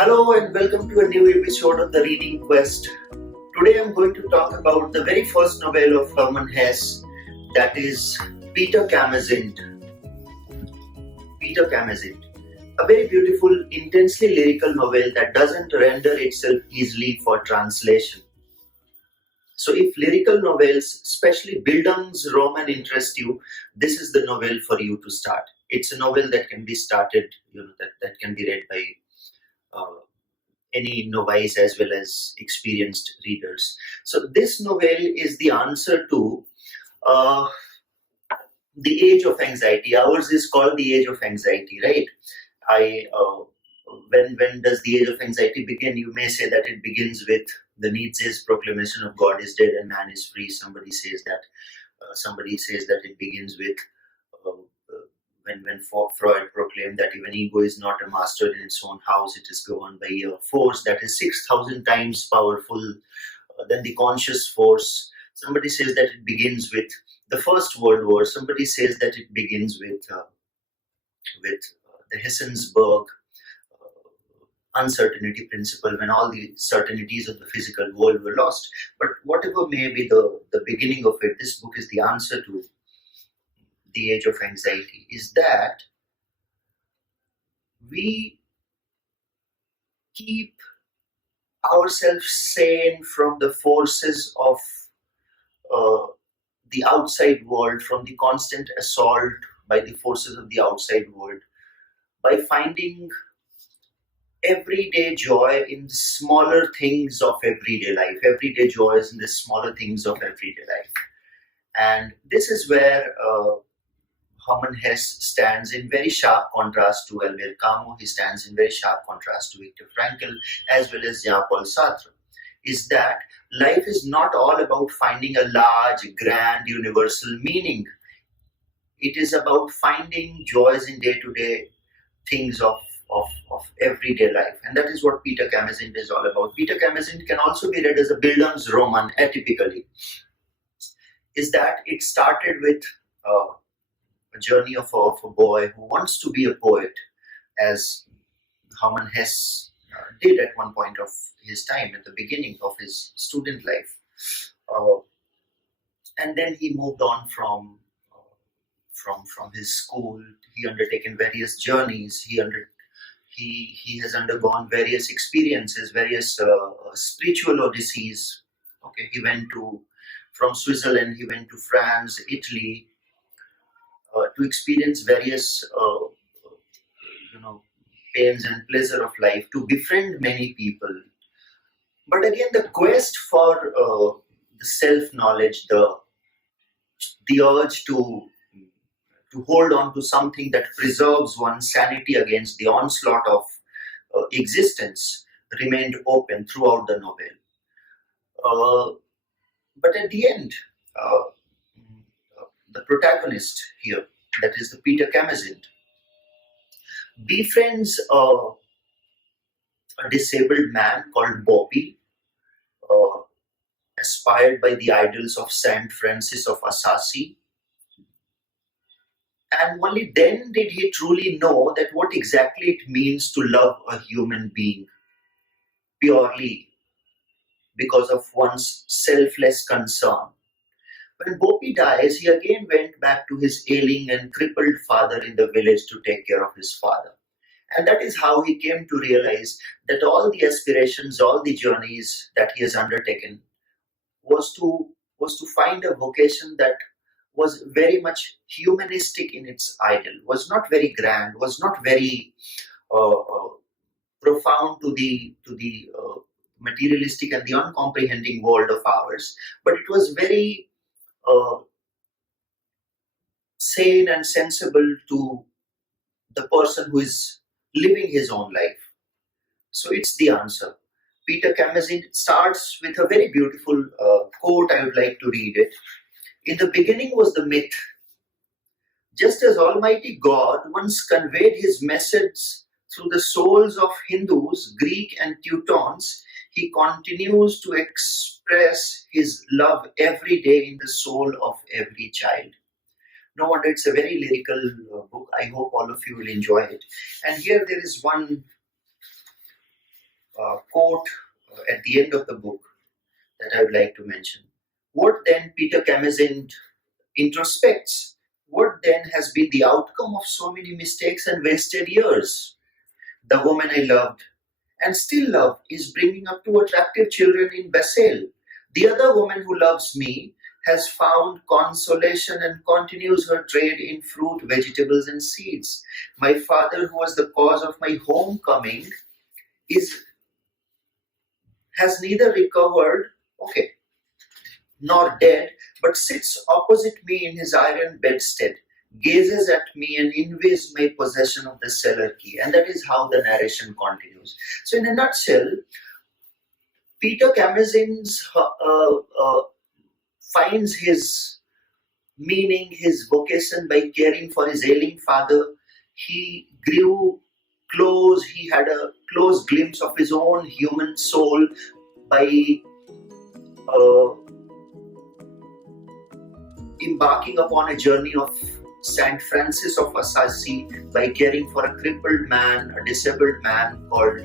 Hello and welcome to a new episode of the Reading Quest. Today I'm going to talk about the very first novel of Hermann Hesse, that is Peter Camenzind. Peter Camenzind, a very beautiful, intensely lyrical novel that doesn't render itself easily for translation. So if lyrical novels, especially Bildungsroman, interest you, this is the novel for you to start. It's a novel that can be started, that can be read by any novice as well as experienced readers. So this novel is the answer to uh, the age of anxiety. Ours is called the age of anxiety, right? I when does the age of anxiety begin? You may say that it begins with the Nietzsche's proclamation of God is dead and man is free. Somebody says that it begins with uh, when Freud proclaimed that even ego is not a master in its own house, it is governed by a force that is 6,000 times powerful than the conscious force. Somebody says that it begins with the First World War. Somebody says that it begins with the Hessensburg uncertainty principle, when all the certainties of the physical world were lost. But whatever may be the beginning of it, this book is the answer to the age of anxiety, is that we keep ourselves sane from the forces of the outside world, from the constant assault by the forces of the outside world, by finding everyday joy in the smaller things of everyday life, everyday joys in the smaller things of everyday life. And this is where Hermann Hesse stands in very sharp contrast to Albert Camus. He stands in very sharp contrast to Viktor Frankl as well as Jean-Paul Sartre, is that life is not all about finding a large, grand, universal meaning. It is about finding joys in day-to-day things of everyday life. And that is what Peter Camenzind is all about. Peter Camenzind can also be read as a Bildungsroman, atypically. Is that it started with a journey of a boy who wants to be a poet, as Hermann Hesse did at one point of his time, at the beginning of his student life. And then he moved on from his school. He undertaken various journeys. He has undergone various experiences, various spiritual odysseys. Okay, he went from Switzerland. He went to France, Italy, to experience various pains and pleasure of life, to befriend many people. But again, the quest for the self-knowledge, the urge to hold on to something that preserves one's sanity against the onslaught of existence remained open throughout the novel. But at the end, the protagonist here, that is the Peter Camenzind, befriends a disabled man called Boppi, aspired by the idols of Saint Francis of Assisi. And only then did he truly know that what exactly it means to love a human being purely because of one's selfless concern. When Boppi dies, he again went back to his ailing and crippled father in the village to take care of his father. And that is how he came to realize that all the aspirations, all the journeys that he has undertaken was to find a vocation that was very much humanistic in its ideal, was not very grand, was not very profound to the materialistic and the uncomprehending world of ours, but it was very sane and sensible to the person who is living his own life. So it's the answer. Peter Camenzind starts with a very beautiful quote. I would like to read it. In the beginning was the myth. Just as Almighty God once conveyed his message through the souls of Hindus, Greek and Teutons, he continues to express his love every day in the soul of every child. No wonder it's a very lyrical book. I hope all of you will enjoy it. And here there is one quote at the end of the book that I would like to mention. What then Peter Camenzind introspects? What then has been the outcome of so many mistakes and wasted years? The woman I loved and still love is bringing up two attractive children in Basel. The other woman who loves me has found consolation and continues her trade in fruit, vegetables, and seeds. My father, who was the cause of my homecoming, is has neither recovered, okay, nor dead, but sits opposite me in his iron bedstead, gazes at me and envies my possession of the cellar key. And that is how the narration continues. So, in a nutshell, Peter Camenzind finds his meaning, his vocation by caring for his ailing father. He grew close, he had a close glimpse of his own human soul by uh, embarking upon a journey of Saint Francis of Assisi by caring for a crippled man, a disabled man called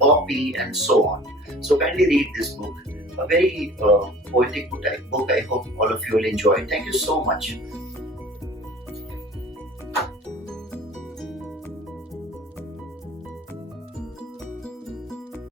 Boppi, and so on. So kindly read this book. A very poetic book. I hope all of you will enjoy. Thank you so much.